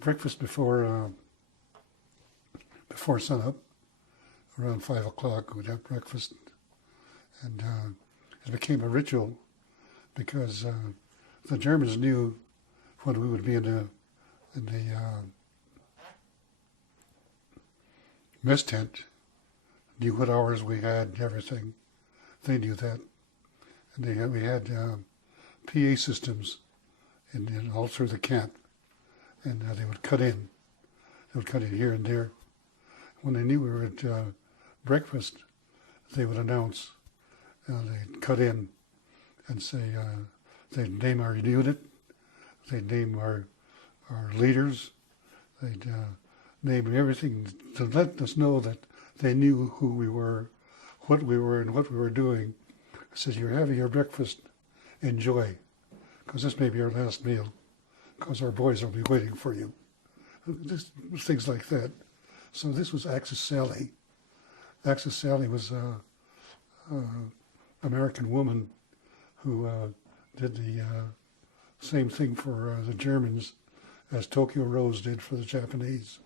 breakfast before sunup, around 5 o'clock. We'd have breakfast, and it became a ritual because the Germans knew when we would be in the mess tent, knew what hours we had and everything. They knew that, and we had PA systems in all through the camp, and they would cut in. They would cut in here and there. When they knew we were at breakfast, they would announce. They'd cut in and say, they'd name our unit, they'd name our leaders, they'd name everything to let us know that they knew who we were, and what we were doing. I said, you're having your breakfast, enjoy, because this may be our last meal, because our boys will be waiting for you. Just things like that. So this was Axis Sally. Axis Sally was an American woman who did the same thing for the Germans as Tokyo Rose did for the Japanese,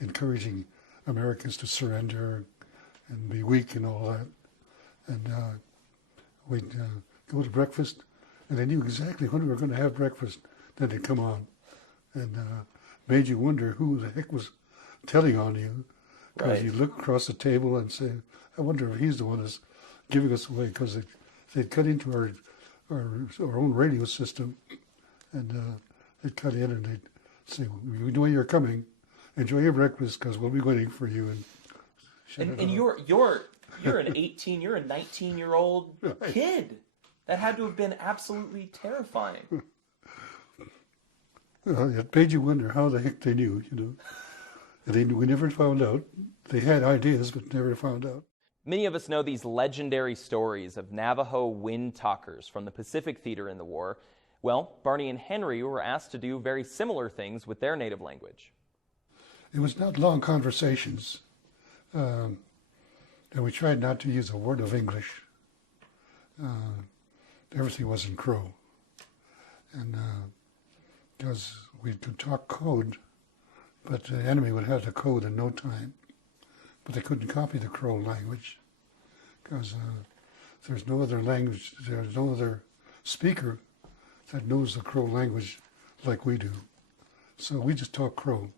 encouraging Americans to surrender and be weak and all that. And we'd go to breakfast, and they knew exactly when we were going to have breakfast. Then they'd come on, and made you wonder who the heck was telling on you, because Right. you look across the table and say, I wonder if he's the one that's giving us away, because they'd cut into our own radio system, and they'd cut in and they'd say, we know you're coming, enjoy your breakfast because we'll be waiting for you. And you're an 18, you're a 19-year-old Right. kid. That had to have been absolutely terrifying. It made you wonder how the heck they knew, And we never found out. They had ideas, but never found out. Many of us know these legendary stories of Navajo wind talkers from the Pacific theater in the war. Well, Barney and Henry were asked to do very similar things with their native language. It was not long conversations, and we tried not to use a word of English. Everything was in Crow, and because we could talk code, but the enemy would have the code in no time. But they couldn't copy the Crow language because there's no other language, there's no other speaker that knows the Crow language like we do. So we just talk Crow,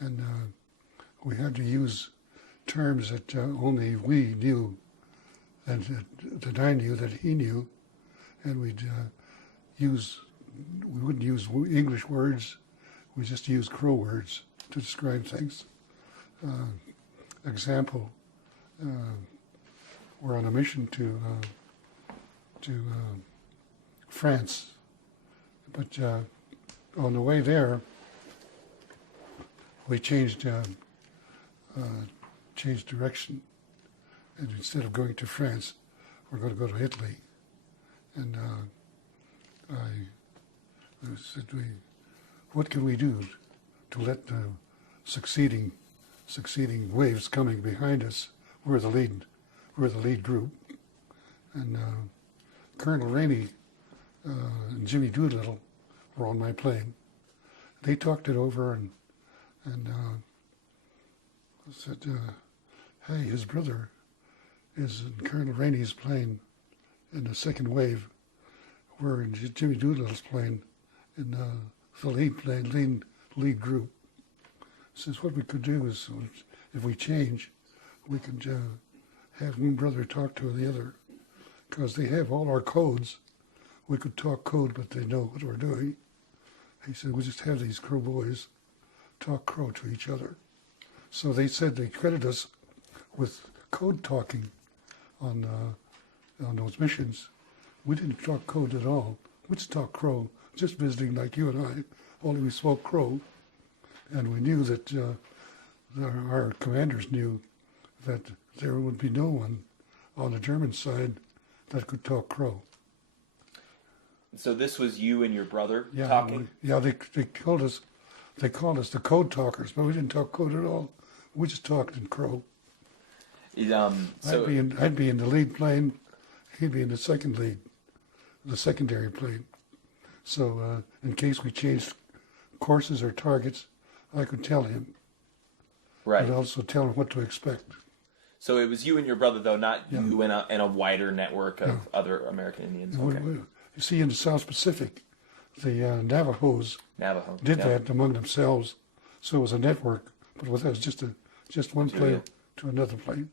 and we had to use terms that only we knew, and that I knew, that he knew, and we wouldn't use English words, we just used Crow words to describe things. Example, we're on a mission to France, but on the way there, we changed direction, and instead of going to France, we're going to go to Italy. And I said, what can we do to let the succeeding waves coming behind us? We're the lead group, and Colonel Rainey and Jimmy Doolittle were on my plane. They talked it over and said, hey, his brother is in Colonel Rainey's plane in the second wave. We're in Jimmy Doolittle's plane in the lead group. Says what we could do is, if we change, we could have one brother talk to the other, because they have all our codes. We could talk code, but they know what we're doing. He said, we'll just have these Crow boys talk Crow to each other. So they said they credit us with code talking on those missions. We didn't talk code at all. We just talked Crow, just visiting like you and I, only we spoke Crow. And we knew that our commanders knew that there would be no one on the German side that could talk Crow. So this was you and your brother Yeah, talking? they called us the code talkers, but we didn't talk code at all. We just talked in Crow. So I'd be in the lead plane, he'd be in the secondary plane. So in case we changed courses or targets, I could tell him. Right. But also tell him what to expect. So it was you and your brother, though, not you and a wider network of other American Indians. Okay. You see, in the South Pacific, the Navajos Navajo did that among themselves. So it was a network, but it was just one plane to another plane.